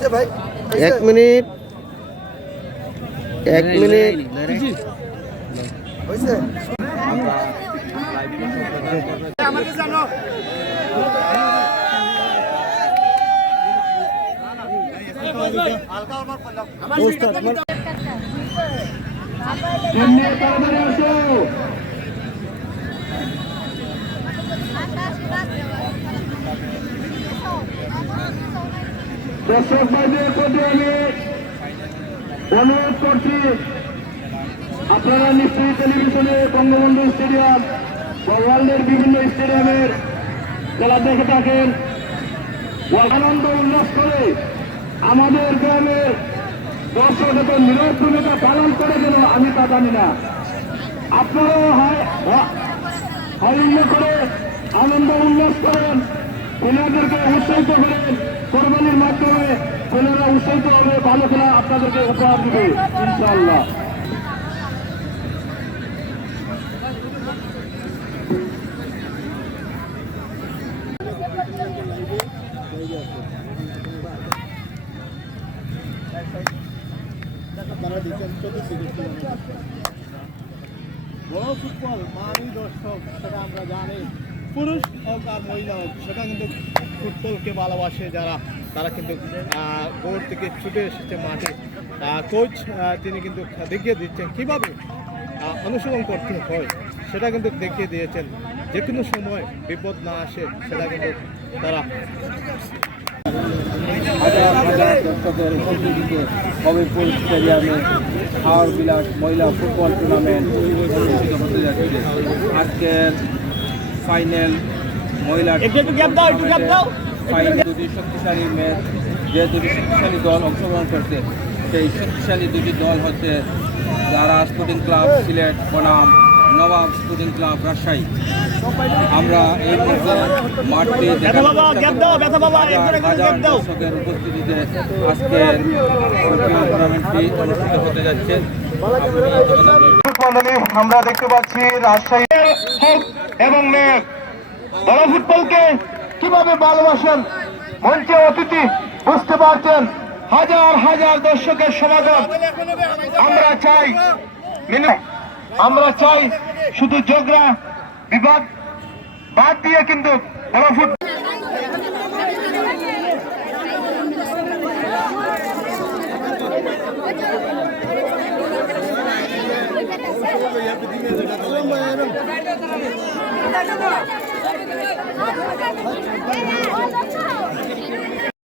এক মিনিট দর্শক ভাইদের প্রতি আমি অনুরোধ করছি, আপনারা নিশ্চয়ই টেলিভিশনে বঙ্গবন্ধু স্টেডিয়াম বা ওয়ার্ল্ডের বিভিন্ন স্টেডিয়ামের খেলা দেখে থাকেন। আনন্দ উল্লাস করে আমাদের গ্রামের দর্শক এত নীরব ভূমিকা পালন করে গেল আমি তা জানি না। আপনারাও হাইল্য করে আনন্দ উল্লাস করেন, ওনাদেরকে উৎসাহিত করেন। কোরবানির মাধ্যমে ওনারা উৎসাহিত হবে, ভালো খেলা আপনাদেরকে উপহার দেবে ইনশাআল্লাহ। বড় ফুটবল মানেই দর্শক, সেটা আমরা জানি। পুরুষ হোক আর মহিলা হোক, সেটা কিন্তু ফুটবলকে ভালোবাসে যারা, তারা কিন্তু গোড় থেকে ছুটে এসেছে মাঠে। কোচ তিনি কিন্তু দেখিয়ে দিচ্ছেন কীভাবে অনুশীলন করতে হয়, সেটা কিন্তু দেখিয়ে দিয়েছেন। যে কোনো সময় বিপদ না আসে সেটা কিন্তু তারা হাজার হাজার দর্শকের উপস্থিতিতে কবিরপুর স্টেডিয়ামে হাওর বিলাস মহিলা ফুটবল টুর্নামেন্ট অনুষ্ঠিত হতে যাচ্ছে। আজকের ফাইনাল মহিলা দুটি শক্তিশালী ম্যাচ, যে দুটি শক্তিশালী দল অংশগ্রহণ করছে, সেই শক্তিশালী দুটি দল হচ্ছে যারা স্পোর্টিং ক্লাব সিলেট বনাম নবাব স্পোর্টিং ক্লাব রাজশাহী। আমরা এই মুহূর্তে মাঠটি দর্শকের উপস্থিতিতে আজকের টুর্নামেন্টটি অনুষ্ঠিত হতে যাচ্ছে। আমরা দেখতে পাচ্ছি রাজশাহী এবং মেঘ বড় ফুটবলকে কিভাবে ভালোবাসেন, মঞ্চে অতিথি বুঝতে পারছেন, হাজার হাজার দর্শকের সমাগম। আমরা চাই শুধু জোগরা বিভাগ বাদ দিয়ে কিন্তু বড় ফুটবল